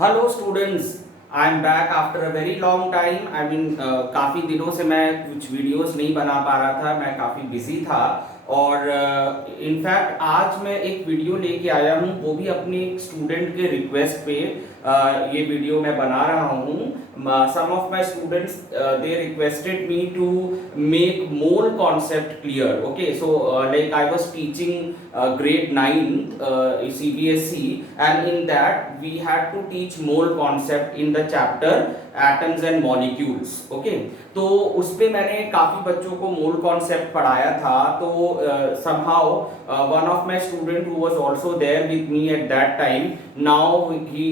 Hello students, I am back after a very long time. काफ़ी दिनों से मैं कुछ वीडियोस नहीं बना पा रहा था, मैं काफ़ी बिजी था। और इनफैक्ट आज मैं एक वीडियो लेके आया हूँ, वो भी अपने एक स्टूडेंट के रिक्वेस्ट पे। ये वीडियो मैं बना रहा हूँ। Some of my students they requested me to make more concept clear. Okay, so like I was teaching grade 9 CBSE, and in that we had to teach mole concept in the chapter atoms and molecules. Okay, तो उस पे मैंने काफी बच्चों को mole concept पढ़ाया था। तो somehow one of my student who was also there with me at that time, now he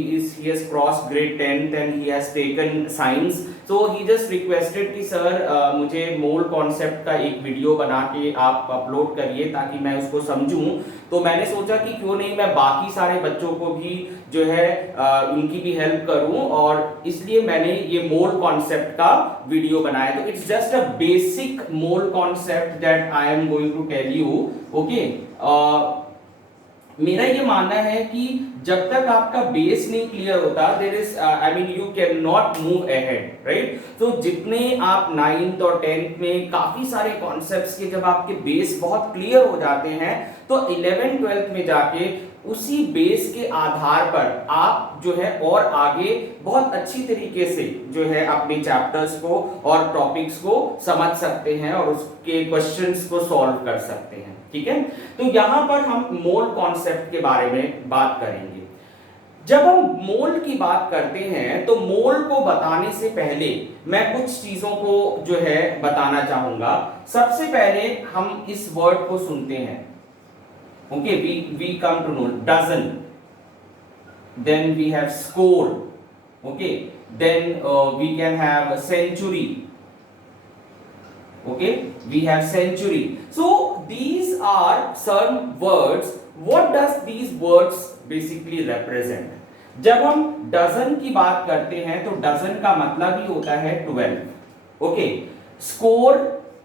has crossed grade 10th and he has taken science. So he just requested कि sir मुझे mole concept का एक video बना के आप upload करिए ताकि मैं उसको समझूं। तो मैंने सोचा कि क्यों नहीं मैं बाकी सारे बच्चों को भी जो है उनकी भी हेल्प करूं, और इसलिए मैंने ये मोल कॉन्सेप्ट का वीडियो बनाया। तो it's just a basic mole concept that I am going to tell you. Okay, मेरा ये मानना है कि जब तक आपका बेस नहीं क्लियर होता, there is you can not move ahead, right. तो जितने आप 9th और 10th में काफी सारे कॉन्सेप्ट्स के जब आपके बेस बहुत क्लियर हो जाते हैं, तो 11th 12th में जाके उसी बेस के आधार पर आप जो है और आगे बहुत अच्छी तरीके से जो है अपने चैप्टर्स को और टॉपिक्स को समझ सकते हैं और उसके क्वेश्चंस को सॉल्व कर सकते हैं। ठीक है, तो यहां पर हम मोल कॉन्सेप्ट के बारे में बात करेंगे। जब हम मोल की बात करते हैं तो मोल को बताने से पहले मैं कुछ चीजों को जो है बताना चाहूंगा। सबसे पहले हम इस वर्ड को सुनते हैं। Okay, we come to know dozen, then we have score, okay, then we can have century. Okay, we have century. So these are some words. What does these words basically represent? जब हम dozen की बात करते हैं तो dozen का मतलब ही होता है 12। ओके, स्कोर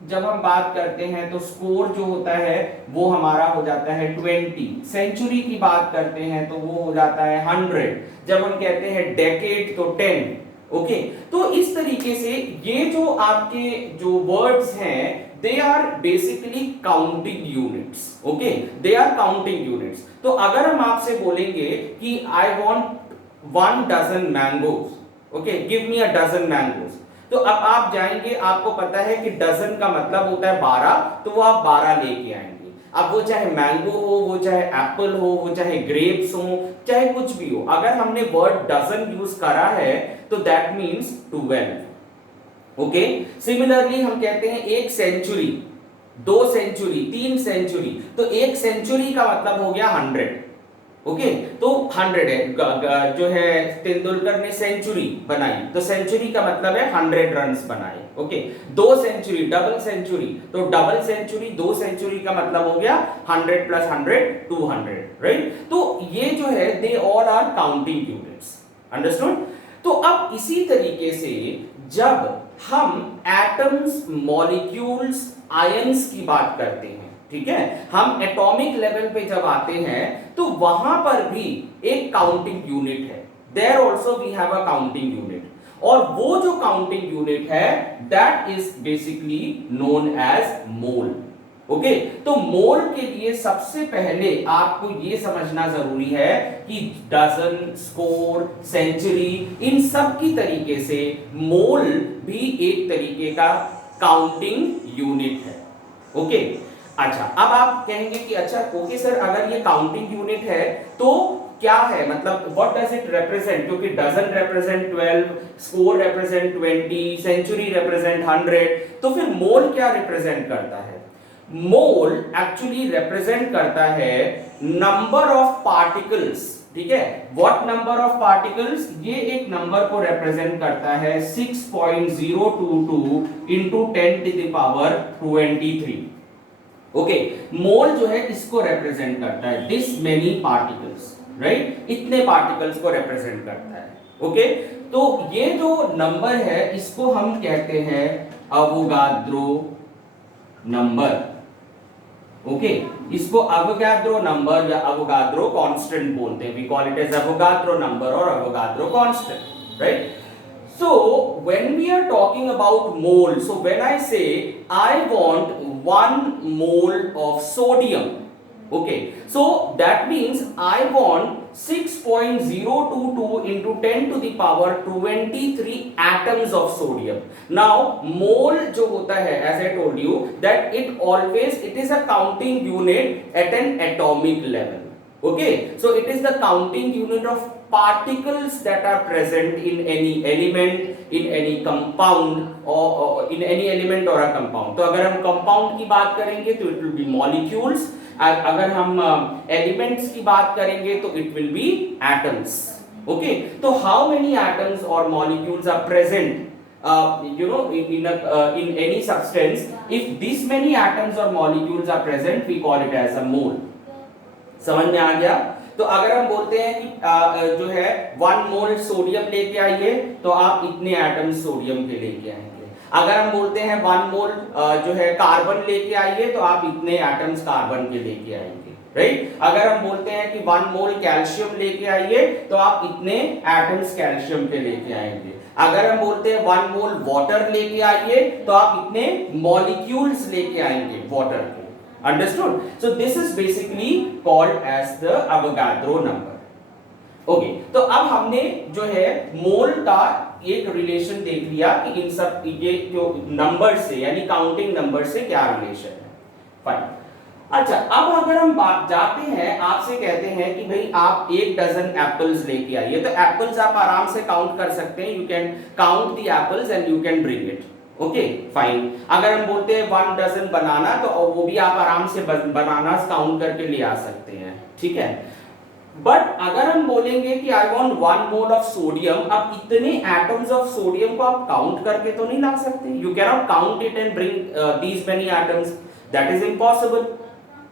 जब हम बात करते हैं तो स्कोर जो होता है वो हमारा हो जाता है 20। सेंचुरी की बात करते हैं तो वो हो जाता है 100। जब हम कहते हैं डेकेड तो 10। ओके, तो इस तरीके से ये जो आपके जो वर्ड्स हैं, they are basically counting units. Okay, they are counting units. तो अगर हम आपसे बोलेंगे कि I want 1 dozen mangoes, okay, give me a dozen mangoes, तो अब आप जाएंगे, आपको पता है कि डजन का मतलब होता है 12, तो वो आप 12 लेके आएंगे। अब वो चाहे मैंगो हो, वो चाहे एप्पल हो, वो चाहे ग्रेप्स हो, चाहे कुछ भी हो, अगर हमने वर्ड डजन यूज करा है तो दैट मीन्स 12। ओके, सिमिलरली हम कहते हैं एक सेंचुरी, 2 सेंचुरी, 3 सेंचुरी, तो एक सेंचुरी का मतलब हो गया 100। ओके, तो 100 है, जो है तेंदुलकर ने सेंचुरी बनाई, तो सेंचुरी का मतलब है 100 रन्स बनाए। ओके, 2 सेंचुरी, डबल सेंचुरी, तो डबल सेंचुरी, 2 सेंचुरी का मतलब हो गया 100 + 100 200, राइट। तो ये जो है they all are counting units. Understood. तो अब इसी तरीके से जब हम एटम्स, मॉलिक्यूल्स, आयंस की बात करते हैं, ठीक है, हम एटॉमिक लेवल पे जब आते हैं तो वहां पर भी एक काउंटिंग यूनिट है। There also we have a counting unit, और वो जो काउंटिंग यूनिट है that is basically known as mole. Okay, तो मोल के लिए सबसे पहले आपको ये समझना जरूरी है कि डजन, स्कोर, सेंचुरी, इन सब की तरीके से मोल भी एक तरीके का काउंटिंग यूनिट है। ओके, अच्छा, अब आप कहेंगे कि अच्छा ओके सर, अगर ये काउंटिंग यूनिट है तो क्या है, मतलब व्हाट डज इट रिप्रेजेंट, क्योंकि dozen represent 12, score represent 20, century represent 100, तो फिर मोल क्या रिप्रेजेंट करता है? मोल एक्चुअली रिप्रेजेंट करता है नंबर ऑफ पार्टिकल्स। ठीक है, व्हाट नंबर ऑफ पार्टिकल्स, ये एक नंबर को रिप्रेजेंट करता है 6.022 into 10⁻23। ओके, मोल जो है इसको रिप्रेजेंट करता है, दिस मेनी पार्टिकल्स, राइट, इतने पार्टिकल्स को रिप्रेजेंट करता है। ओके, तो ये जो नंबर है इसको हम कहते हैं अवोगाद्रो नंबर। ओके, इसको अवोगाद्रो नंबर या अवोगाद्रो कांस्टेंट बोलते हैं. We call it as Avogadro number और Avogadro constant, right? So when we are talking about mole, so when I say I want 1 mole of sodium, okay, so that means I want 6.022 into 10 to the power 23 atoms of sodium. Now mole जो होता है, as I told you that it is a counting unit at an atomic level. Okay, so it is the counting unit of particles that are present in any element, in any compound, or in any element or a compound. तो अगर हम compound की बात करेंगे तो it will be molecules. अगर हम elements की बात करेंगे तो it will be atoms. Okay, तो how many atoms or molecules are present in any substance? If this many atoms or molecules are present, we call it as a mole. समझ में आ गया? तो अगर हम बोलते हैं कि जो है 1 मोल सोडियम लेके आइए तो आप इतने एटम सोडियम के लेके आएंगे. अगर हम बोलते हैं 1 मोल जो है कार्बन लेके आइए तो आप इतने एटम्स कार्बन के लेके आएंगे, राइट? अगर हम बोलते हैं कि 1 मोल कैल्शियम लेके आइए तो आप इतने एटम्स कैल्शियम के लेके आएंगे. अगर हम बोलते हैं 1 मोल वाटर लेके आइए तो आप इतने मॉलिक्यूल्स लेके आएंगे वाटर के. Understood? So this is basically called as the Avogadro number. Okay, तो अब हमने जो है मोल का एक रिलेशन देख लिया कि इन सब ये जो नंबर से यानी काउंटिंग नंबर से क्या रिलेशन है. फाइन. अच्छा, अब अगर हम बात जाते हैं, आपसे कहते हैं कि भाई आप 1 डजन एप्पल्स लेके आइए, तो एप्पल्स आप आराम से काउंट कर सकते हैं. You can count the apples and you can bring it. Okay, fine. अगर हम बोलते हैं 1 डजन बनाना तो वो भी आप आराम से बनाना काउंट करके ले आ सकते हैं, ठीक है. बट अगर हम बोलेंगे कि I want 1 mole of sodium, अब इतने एटम्स ऑफ सोडियम को आप काउंट करके तो नहीं ला सकते. You can not count it and bring these many atoms. That is impossible.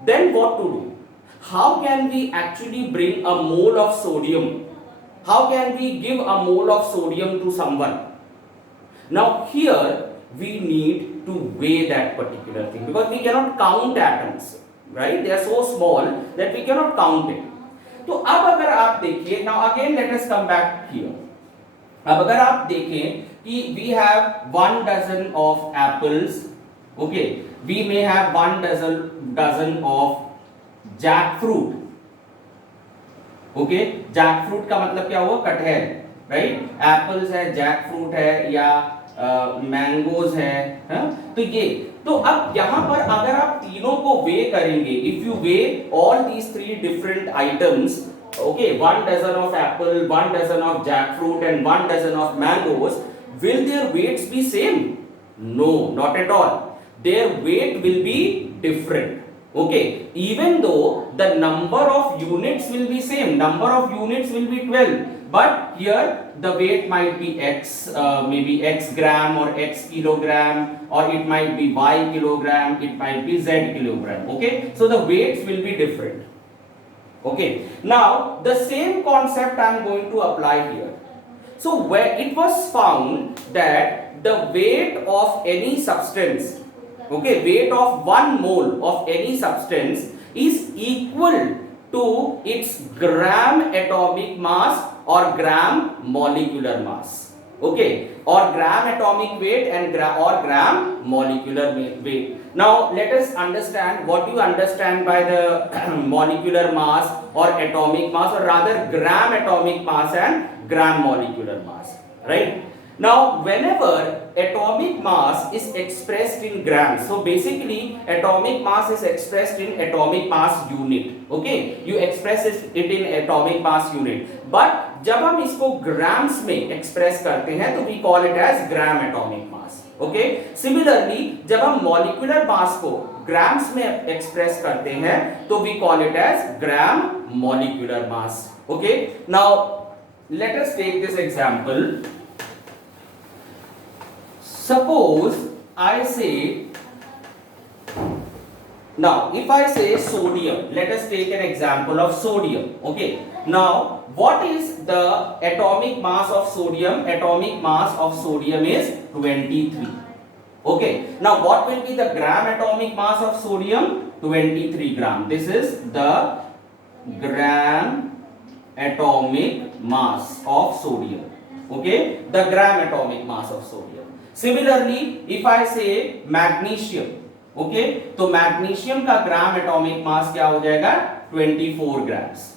Then what to do? How can we actually bring a mole of sodium? How can we give a mole of sodium to someone? Now here we need to weigh that particular thing because we cannot count atoms, right? They are so small that we cannot count it. तो अब अगर आप देखिए, now again let us come back here. अब अगर आप देखें कि we have 1 dozen of apples, okay, we may have 1 dozen of jackfruit. Okay, jackfruit का मतलब क्या हुआ? कटहल, राइट? एप्पल्स है, जैकफ्रूट है या मैंगोज है, तो ये. तो अब यहां पर अगर आप तीनों को वे करेंगे, if you weigh all these 3 different items, okay, 1 dozen of apple, 1 dozen of jackfruit and 1 dozen of mangoes, will their weights be same? No, not at all. Their weight will be different. Okay, even though the number of units will be same, number of units will be 12, but here the weight might be x, maybe x gram or x kilogram, or it might be y kilogram, it might be z kilogram. Okay, so the weights will be different. Okay, now the same concept I am going to apply here. So where it was found that the weight of any substance, okay, weight of 1 mole of any substance is equal to its gram atomic mass or gram molecular mass. Okay, or gram atomic weight and gram molecular weight. Now let us understand what you understand by the molecular mass or atomic mass, or rather gram atomic mass and gram molecular mass, right? Now whenever atomic mass is expressed in grams, so basically atomic mass is expressed in atomic mass unit. Okay, you express it in atomic mass unit, but जब हम इसको grams में express करते हैं तो we call it as gram atomic mass. Okay, similarly जब हम molecular mass को grams में express करते हैं तो we call it as gram molecular mass. Okay, now let us take this example. Suppose I say, now if I say sodium, let us take an example of sodium. Okay, now what is the atomic mass of sodium? Atomic mass of sodium is 23. Okay, now what will be the gram atomic mass of sodium? 23 gram. This is the gram atomic mass of sodium. Okay, the gram atomic mass of sodium. Similarly, if I say magnesium, okay, तो magnesium का gram atomic mass क्या हो जाएगा? 24 grams.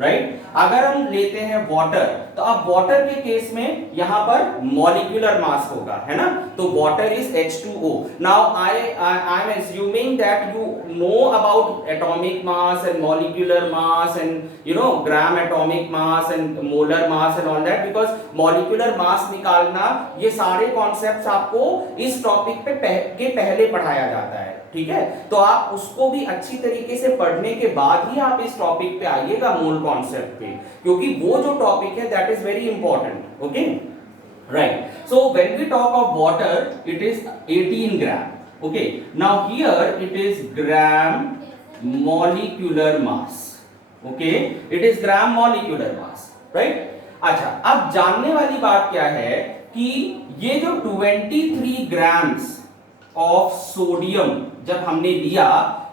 Right अगर हम लेते हैं water, तो अब वाटर के केस में यहां पर मॉलिक्यूलर मास होगा, है ना, तो water is H2O. Now I am assuming that you know about atomic mass and molecular mass and you know gram atomic mass and molar mass and all that, because molecular mass निकालना ये सारे concepts आपको इस topic पे पहले पढ़ाया जाता है. ठीक है, तो आप उसको भी अच्छी तरीके से पढ़ने के बाद ही आप इस टॉपिक पे आइएगा, मोल कॉन्सेप्ट पे, क्योंकि वो जो टॉपिक है that is very important. Okay right, so when we talk of water it is 18 gram. Okay, now here it is gram molecular mass. Okay, it is gram molecular mass, right. अच्छा, अब जानने वाली बात क्या है कि ये जो 23 ग्राम्स ऑफ सोडियम जब हमने लिया,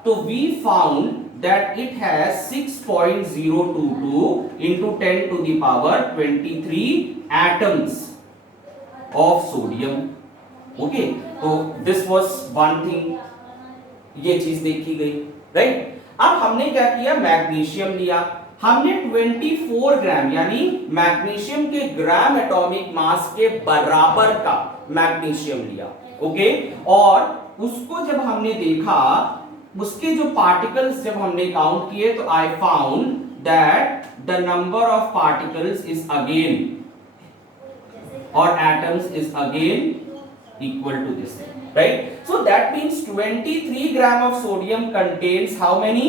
तो we found that it has 6.022 into 10 to the power 23 atoms of sodium. Okay, तो this was one thing, ये चीज देखी गई, राइट. अब हमने क्या किया, मैग्नीशियम लिया. हमने 24 ग्राम यानी मैग्नीशियम के ग्राम एटॉमिक मास के बराबर का मैग्नीशियम लिया. ओके, और उसको जब हमने देखा, उसके जो पार्टिकल्स जब हमने काउंट किए, तो I found that the number of particles is again और atoms is again equal to this, right? So that means 23 gram of sodium contains how many?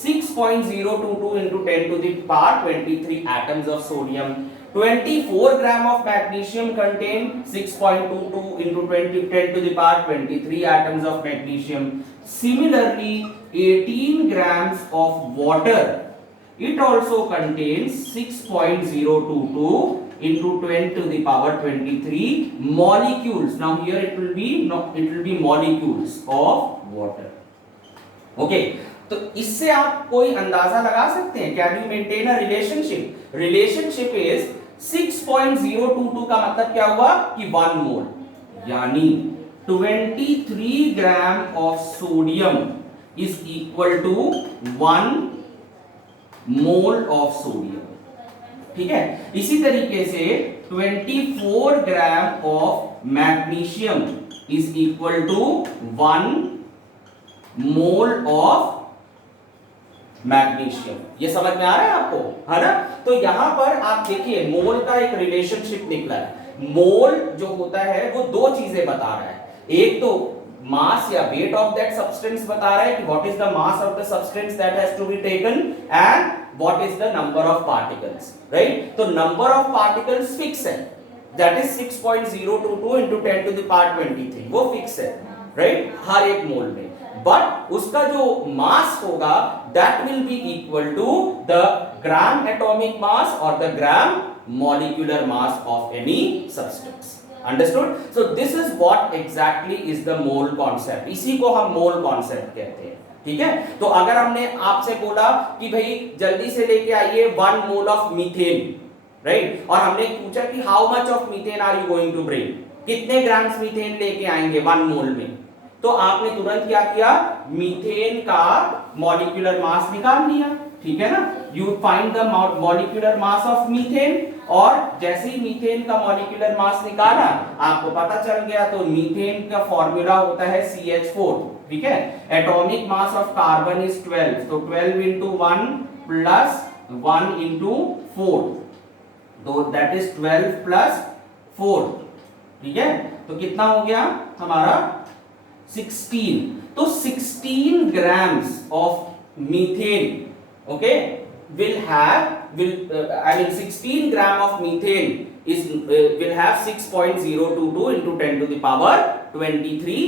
6.022 into 10 to the power 23 atoms of sodium. 24 gram of magnesium contain 6.22 into 10 to the power 23 atoms of magnesium. Similarly, 18 grams of water, it also contains 6.022 into 10 to the power 23 molecules. Now here it will be molecules of water. Okay, तो इससे आप कोई अंदाजा लगा सकते हैं, can you maintain a relationship? Relationship is 6.022 का मतलब क्या हुआ कि 1 मोल, यानी 23 gram of sodium is equal to 1 mole of sodium. ठीक है, इसी तरीके से 24 gram of magnesium is equal to 1 mole of magnesium. ये समझ में आ रहा है आपको, है ना? तो यहां पर आप देखिए मोल का एक रिलेशनशिप निकला है. मोल जो होता है वो दो चीजें बता रहा है. एक तो मास या वेट ऑफ दैट सब्सटेंस बता रहा है कि what is the mass of the substance that has to be taken and what is the number of particles, right. तो नंबर ऑफ पार्टिकल्स फिक्स है, that is 6.022 into 10 to the power 23, वो fix है, right, हर एक मोल में. But उसका जो mass होगा that will be equal to the gram atomic mass और the gram molecular mass of any substance. Understood? So this is what exactly is the mole concept. इसी को हम मोल कॉन्सेप्ट कहते हैं. ठीक है, तो अगर हमने आपसे बोला कि भाई जल्दी से लेके आइए 1 मोल ऑफ मीथेन, राइट, और हमने पूछा कि how much of methane are you going to bring, कितने ग्राम्स मीथेन लेके आएंगे 1 मोल में, तो आपने तुरंत क्या किया, मीथेन का मॉलिक्यूलर मास निकाल लिया. ठीक है ना, you find the molecular mass of methane, और जैसे ही मीथेन का मॉलिक्यूलर मास निकाला आपको पता चल गया, तो मीथेन का फॉर्मूला होता है CH4. ठीक है, atomic mass of carbon is 12, तो 12 into 1 plus 1 into 4, तो दैट इज 12 plus 4. ठीक है, तो कितना हो गया हमारा 16. तो 16 grams of methane, okay, will have 16 gram of methane is will have 6.022 into 10 to the power 23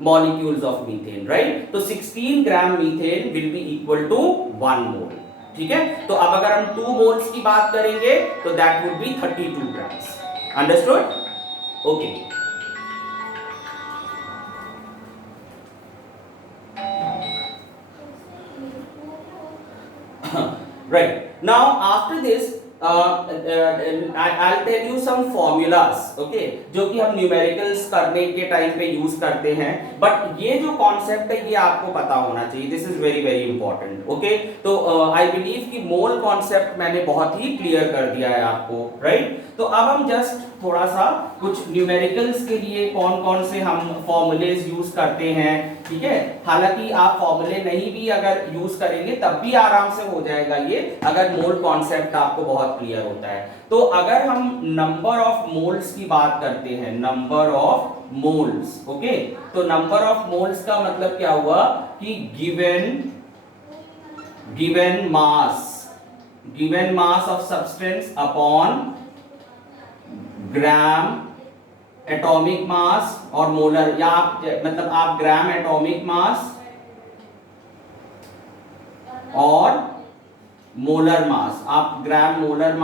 molecules of methane, right. तो 16 gram methane will be equal to 1 mole. ठीक है, तो अब अगर हम 2 moles की बात करेंगे तो that would be 32 grams. Understood? Okay. Right. Now after this, I'll tell you some formulas, okay, जो कि हम न्यूमेरिकल्स करने के टाइम पे यूज करते हैं, बट ये जो कॉन्सेप्ट है ये आपको पता होना चाहिए, this is very very important, okay. तो आई बिलीव कि मोल कॉन्सेप्ट मैंने बहुत ही क्लियर कर दिया है आपको, राइट। तो अब हम जस्ट थोड़ा सा कुछ न्यूमेरिकल्स के लिए कौन कौन से हम फॉर्मूलेज यूज करते हैं, ठीक है। हालांकि आप फॉर्मूले नहीं भी अगर यूज करेंगे तब भी आराम से हो जाएगा ये, अगर मोल कॉन्सेप्ट आपको बहुत क्लियर होता है। तो अगर हम नंबर ऑफ मोल्स की बात करते हैं, नंबर ऑफ मोल्स, ओके, तो नंबर ऑफ मोल्स का मतलब क्या हुआ कि given mass of substance upon gram atomic mass और मोलर, या आप मतलब आप ग्राम एटॉमिक मास और मोलर मास, आप ग्राम मोलर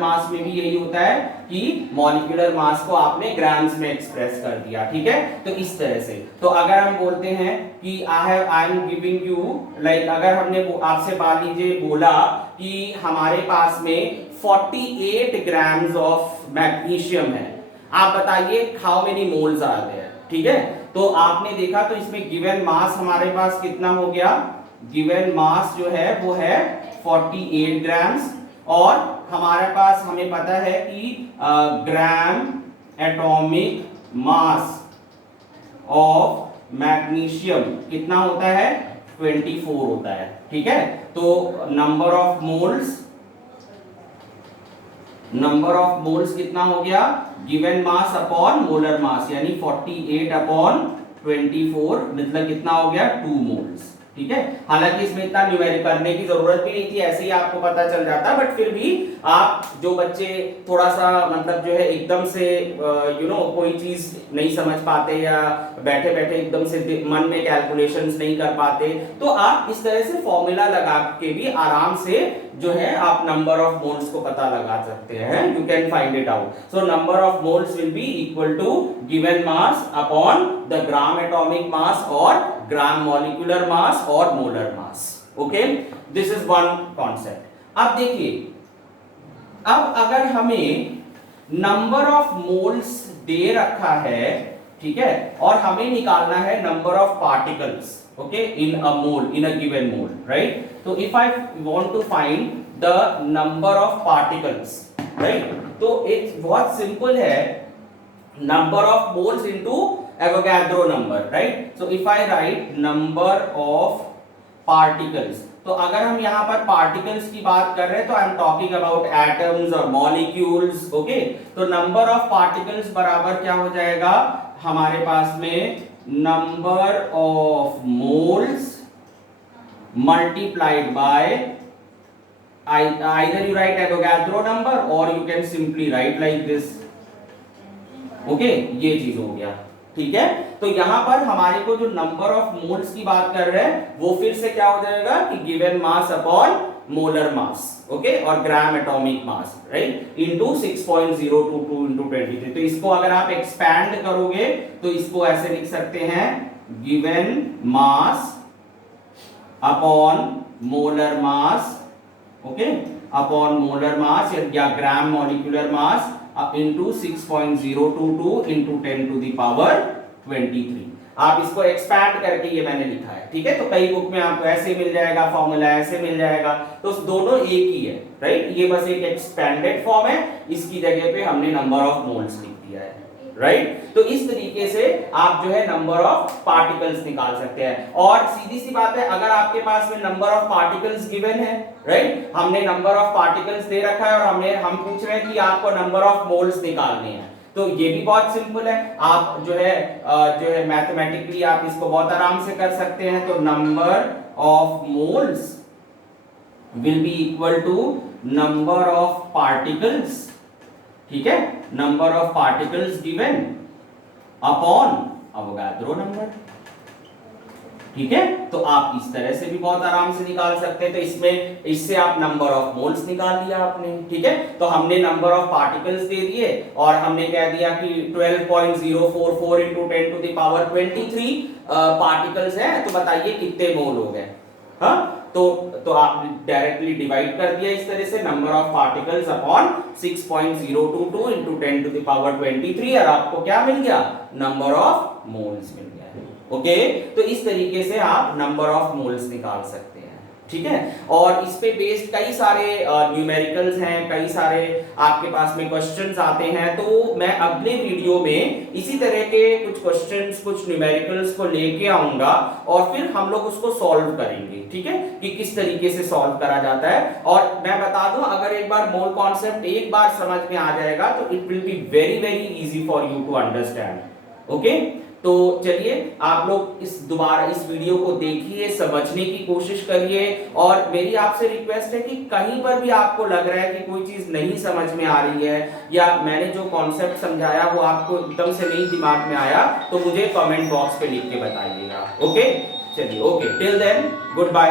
मास में भी यही होता है कि मॉलिक्यूलर मास को आपने ग्राम्स में एक्सप्रेस कर दिया, ठीक है। तो इस तरह से, तो अगर हम बोलते हैं कि I am giving you, like अगर हमने आपसे मान लीजिए बोला कि हमारे पास में 48 ग्राम्स ऑफ मैग्नीशियम है, आप बताइए how many moles are there, ठीक है। तो आपने देखा तो इसमें गिवन मास हमारे पास कितना हो गया, गिवन मास जो है वो है 48 ग्राम्स, और हमारे पास हमें पता है कि ग्राम एटॉमिक मास ऑफ मैग्नीशियम कितना होता है, 24 होता है, ठीक है। तो नंबर ऑफ मोल्स कितना हो गया, गिवन मास अपॉन मोलर मास, यानी 48 अपॉन 24, मतलब कितना हो गया 2 मोल्स, ठीक है। हालांकि इसमें इतना न्यूमेरिक करने की जरूरत भी नहीं थी, ऐसे ही आपको पता चल जाता, बट फिर भी आप जो बच्चे थोड़ा सा मतलब जो है एकदम से कोई चीज नहीं समझ पाते या बैठे बैठे एकदम से मन में कैलकुलेशंस नहीं कर पाते, तो आप इस तरह से फॉर्मूला लगा के भी आराम से जो है आप नंबर ऑफ मोल्स को पता लगा सकते हैं, you can find it out. So number of moles will be equal to given mass upon the gram atomic mass और ग्राम मॉलिक्यूलर मास और molar mass, okay, this is one concept. अब देखिए, अब अगर हमें नंबर ऑफ मोल्स दे रखा है, ठीक है, और हमें निकालना है number of particles, okay, in a mole, in a given mole, right? So if I want to find the number of particles, right, तो it's बहुत simple है, number of moles into Avogadro number, right? So if I write number of particles, तो अगर हम यहाँ पर particles की बात कर रहे हैं तो I am talking about atoms और मॉलिक्यूल्स, ओके। तो नंबर ऑफ पार्टिकल्स बराबर क्या हो जाएगा हमारे पास में, number of moles multiplied by either you write Avogadro number or you can simply write like this, okay, ये चीज हो गया, ठीक है। तो यहां पर हमारे को जो नंबर ऑफ मोल्स की बात कर रहे हैं वो फिर से क्या हो जाएगा कि given mass upon molar mass, okay, और gram atomic mass, right, into 6.022 into 23। तो इसको अगर आप एक्सपैंड करोगे तो इसको ऐसे लिख सकते हैं, given mass upon molar mass, okay, upon molar mass या gram molecular mass into 6.022 into 10 to the power 23। आप इसको एक्सपैंड करके ये मैंने लिखा है, ठीक है। तो कई बुक में आपको ऐसे मिल जाएगा फॉर्मूला, ऐसे मिल जाएगा, तो दोनों एक ही है, राइट। ये बस एक एक्सपेंडेड फॉर्म है, इसकी जगह पे हमने नंबर ऑफ मोल्स लिख दिया है, राइट। तो इस तरीके से आप जो है नंबर ऑफ पार्टिकल्स निकाल सकते हैं। और सीधी सी बात है, अगर आपके पास में नंबर ऑफ पार्टिकल्स गिवन है, राइट, हमने नंबर ऑफ पार्टिकल्स दे रखा है और हम पूछ रहे हैं कि आपको नंबर ऑफ मोल्स निकालने हैं, तो ये भी बहुत सिंपल है, आप जो है मैथमेटिकली आप इसको बहुत आराम से कर सकते हैं। तो number of moles will be equal to number of particles, ठीक है, number of particles given upon Avogadro number, ठीक है। तो आप इस तरह से भी बहुत आराम से निकाल सकते हैं। तो इससे आप नंबर ऑफ मोल्स निकाल लिया आपने, ठीक है। तो हमने नंबर ऑफ पार्टिकल्स दे दिए और हमने कह दिया कि 12.044 into 10 to the power 23 particles हैं, तो बताइए कितने मोल हो गए। हाँ, तो आप डायरेक्टली डिवाइड कर दिया इस तरह से, number of particles upon 6.022 into 10 to the power 23 और आपको क्या मिल गया, नंबर ऑफ मोल्स मिल गया। ओके, तो इस तरीके से आप नंबर ऑफ मोल्स निकाल सकते हैं, ठीक है। और इस पे बेस्ड कई सारे न्यूमेरिकल्स हैं, कई सारे आपके पास में क्वेश्चंस आते हैं, तो मैं अगले वीडियो में इसी तरह के कुछ क्वेश्चंस, कुछ न्यूमेरिकल्स को लेके आऊंगा और फिर हम लोग उसको सॉल्व करेंगे, ठीक है, कि किस तरीके से सॉल्व करा जाता है। और मैं बता दूं, अगर एक बार मोल कॉन्सेप्ट एक बार समझ में आ जाएगा तो it will be very very easy for you to understand. Okay, तो चलिए आप लोग दोबारा इस वीडियो को देखिए, समझने की कोशिश करिए। और मेरी आपसे रिक्वेस्ट है कि कहीं पर भी आपको लग रहा है कि कोई चीज नहीं समझ में आ रही है या मैंने जो कॉन्सेप्ट समझाया वो आपको एकदम से नहीं दिमाग में आया, तो मुझे कमेंट बॉक्स पे लिख के बताइएगा। ओके, चलिए, okay, till then good bye.